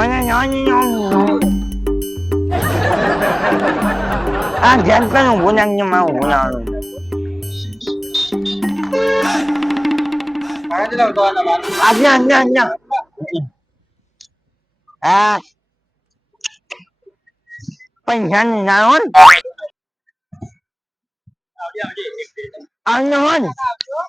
આ જેમ કે હું ગુનાંગ માં ગુનાનું આજ્ઞા આ પૈસા ની ના હો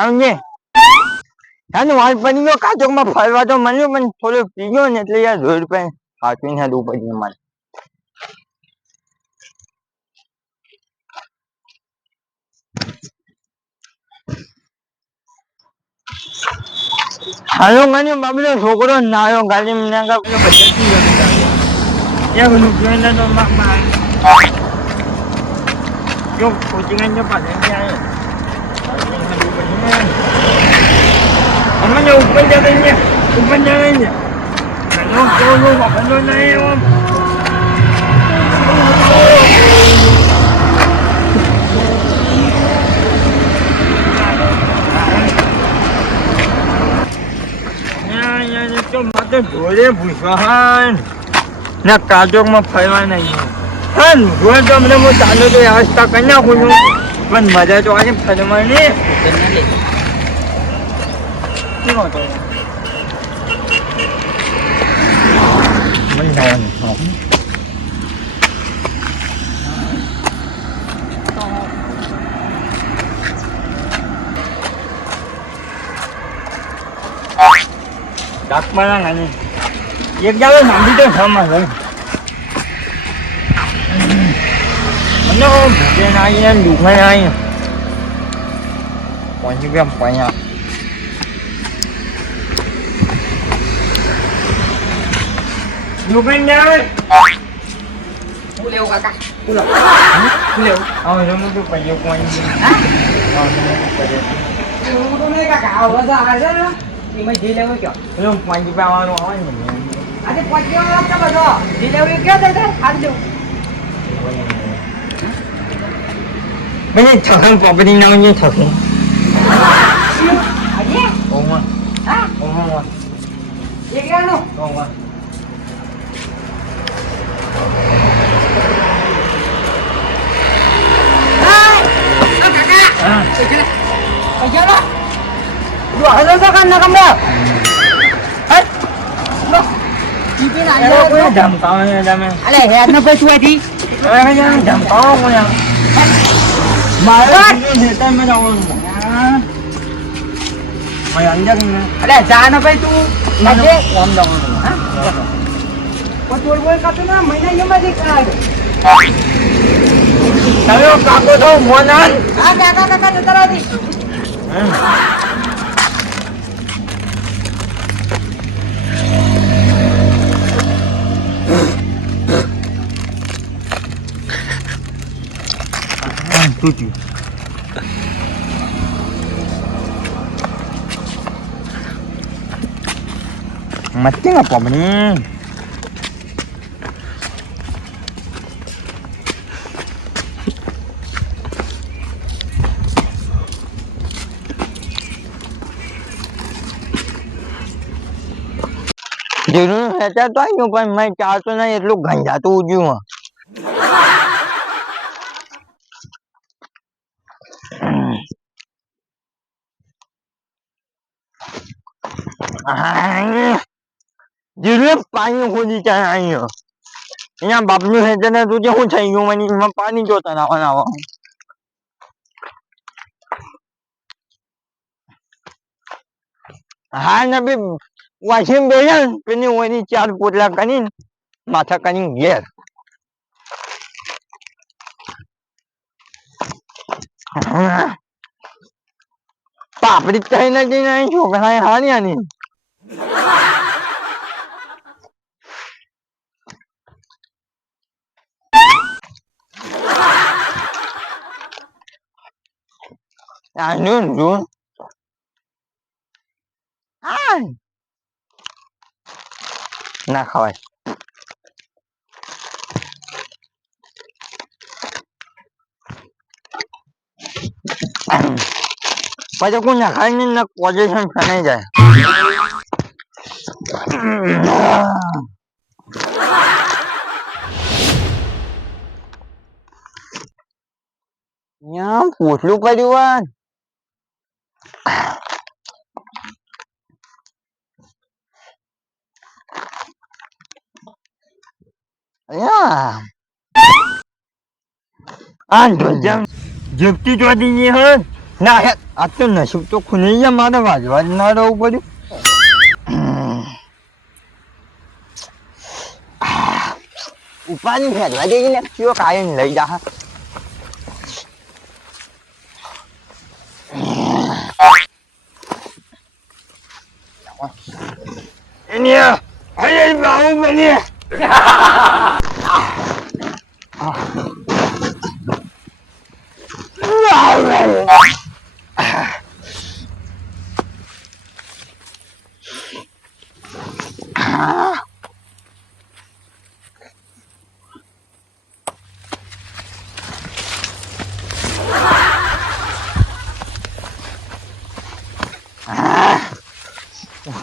આવજે વાત પડી ગયો કાચોક માં ફરવા તો મળ્યો પણ થોડો પીગયો ને એટલે યાર 2 રૂપિયા હાચવીને હેડવું પડ્યું મારે હાલો મને બાબલો છોકરો નાયો ગાડી મને કા પેલો બચતી ગયો એક રૂપિયા તો માં જો કોચિંગ જો પાડે આયો અમને ઉપર જતા ને ઉપર જતા ને નો કોનો વાપરનો નહીં ઓમ તો મારે ધોળે ભૂસવાન ના કાજોક માં ફરવા નહીં હા રોજ તો અમને હું ચાલુ તો વ્યવસ્થા કરી નાખું છું પણ મજા તો આજે ફરવાની કેવો હતો મળી જવાનું ડાકમાં ના એક જાવ નાંદી તો સામા મને ભૂખે ના આવી ને દુખે ના આવી 5 રૂપિયા પૈયા દુકાન જાય હું લેવું કાકા હું લેવું હવે રમું તો પૈયો કોઈ હા હું તો નહીં કાકા આ બધા આજે ને એમાં જે લેવું કયો પેલો 5 રૂપિયા આવવાનું આવે ને આજે 5 રૂપિયા છે બધો જે લેવું કયો દે હાલ દઉં મને છકન પ્રોપર્ટી ના હોય છકન આજે ઓમાં હા ઓમાં એક યાનો ઓમાં Dua hal tu kan nak kamu. Hei, lo, ini nak apa? Jam kau ni jam. Alah, head nak pergi di. Yang jam kau ni. Malah ni time mana orang? Mai anjak ni. Alah, jangan apa itu? Nanti orang dah orang. Ha? Kau jual buat kata na, mana yang masih kau? Kalau kaku tu monan. Ah, kakak jatuh lagi. Tujuh. Mati apa ni? જરૂર હતા તો આવ્યું પણ મેં ચાલતો નહીં એટલું ગંજાતું ઉજ્યું જરૂર પાણી ખોદી ત્યાં આવ્યો અહીંયા બાપનું હેતર ને તું શું થઈ ગયું મને એમાં પાણી જોતા નાવા હા ને બી વાસીમ બેઠા પેલી ઓની 4 પોટલા કરીને માથા કરીને ઘેર પાપડી કઈ નથી નહીં છોકરા હાર્યા ની આનું ના ખવાય પછી કોઈ ના ખાય ને પોઝિશન ફેનાઈ જાય અહીંયા પોટલું પડ્યું હોય. અહીંયા આ જેમ જીપતી ચોધી ગઈ હે ના હે આ તો નસીબ તો ખુલી ગયા મારે વાજવા જ ના રહેવું પડ્યું. ઉપાડી ફેરવા દે ને કયો કાયમ લઈ જા. એની અરે બાબુ બની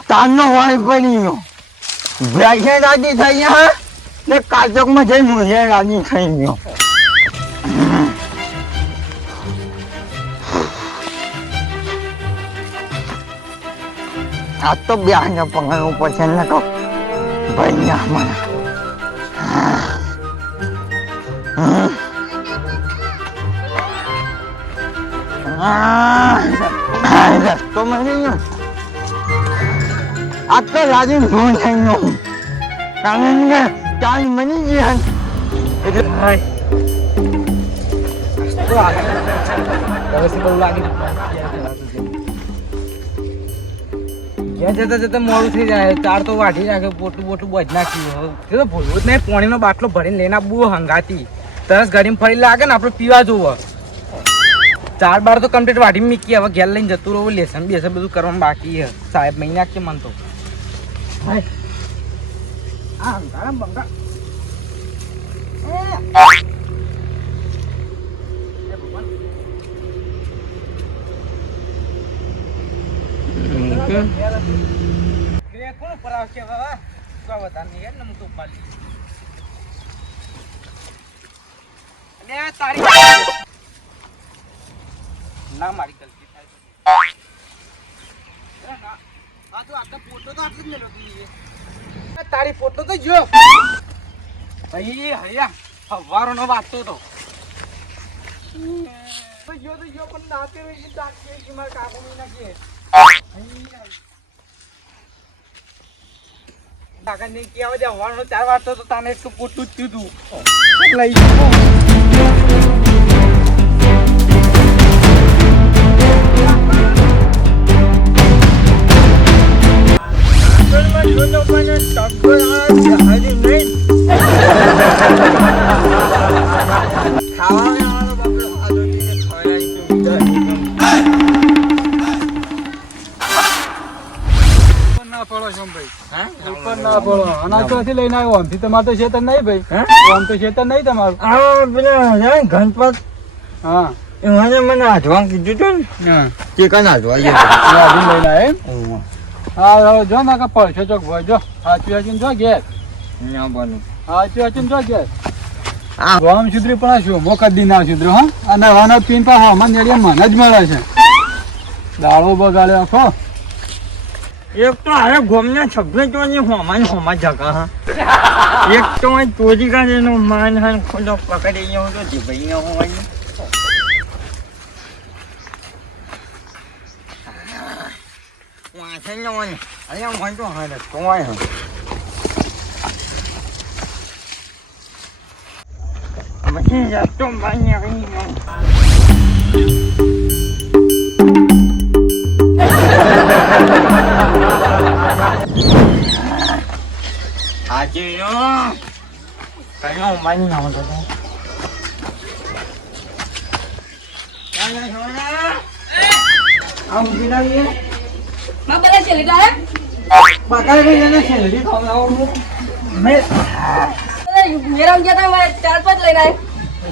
તારનો હોય બની ગયો ભેંસે રાજી થઈ ગયા ને કાચકમાં જઈને મુજે રાજી થઈ ગયો. આ તો બ્યાને પકડવું પડશે ને તો ભાઈ ના મને રસ્તો મળી ગયો. આ તો રાજુ ધોન થઈ ગયો કારણ કે ચાલ મની ગયા એટલે જતા જતા મોડું થઈ જાય. ચાર તો વાઢી નાખે, પોટલું બોટલું બજ નાખ્યું. તે તો ભૂલવું જ નહીં. પાણીનો બાટલો ભરીને લઈને આવવું હંગાતી તરસ ગાડીમાં ફરી લાગે ને આપણે પીવા જોવો. 4 બાર તો કમ્પ્લીટ વાઢી મીકી. હવે ઘેર લઈને જતું રહું. લેસન બેસન બધું કરવાનું બાકી છે. સાહેબ મહિને નાખશે મન તો ના મારી ગલતી થાય તારી ફોટો તો જો ભાઈ હૈયા હવારો નો વાંચતો હતો પણ દાંતે મારે કાબુ નાખીએ કાકા નહીં કહેવા દે. હવારો 4 વાગતો તો તને એટલું પોટલું જ થયું તું લઈ લઈને આવ્યો. આમથી તમારે તો શેતર નહીં ભાઈ. આમ તો શેતર નહીં તમારું. ગણપત હા મને મને હાથવા કીધું હતું ને ચિકન હાથવા લઈને આવ્યા. હા જો ના કે પડશો ચોક ભાઈ જો હાચી હાચીને જો ઘેર હાચી હાચીને જો ઘેર આમ સુધરી પણ શું મો કદી ના સુધરો. હા અને વાનો પીન પા હમણાં નેડિયા મને જ મળે છે. દાળો બગાડે આખો. એક તો હવે ગોમના સભ્ય તો હોમાં જગા હા એક તો ચોરી કાઢે એનો માન હાન ખોટો પકડી ગયો તો ભાઈ ને હોવાની વાંચે ને હોય અહીંયા હોય તો હા તો હોય પછી જતો ભાઈ આવી ગયો. આજે કયો માની નામ તો આમ બિલાવીએ માં બલે ચલી ગયા બકાલે ભાઈ એને સેલરી ખાવડાવો મેરા ગયા તા મારે 4-5 લઈને આય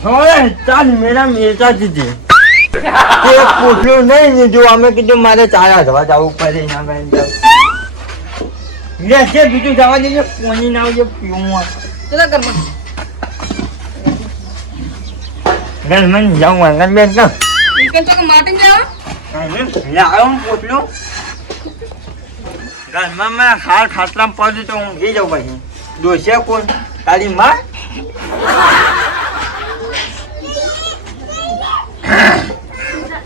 છોડે ચાલ મેરા મેચા દીધી તે પૂછ્યું નહીં ને જો અમે કીધું મારે ચાયા જવા જવું પડે ના ભાઈ લે છે બીજું જવા દેજે પાણી ના આવજે પીવું ચલો કર ઘર મને જાઉં વાંગણ બેન તો ઈકન તો કે માટીને લેવા લાવ્યો હું પોટલું ઘરમાં મેં ખાટલામાં પડ્યું તો હું ઘી જાઉં પછી દોસ્યા કોણ તારી માં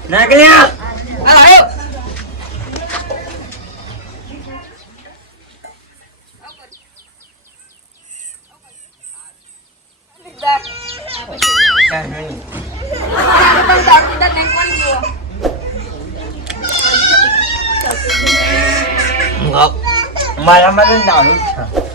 નાગલ્યા આ આવ્યો મારા માટે દારૂ જ છે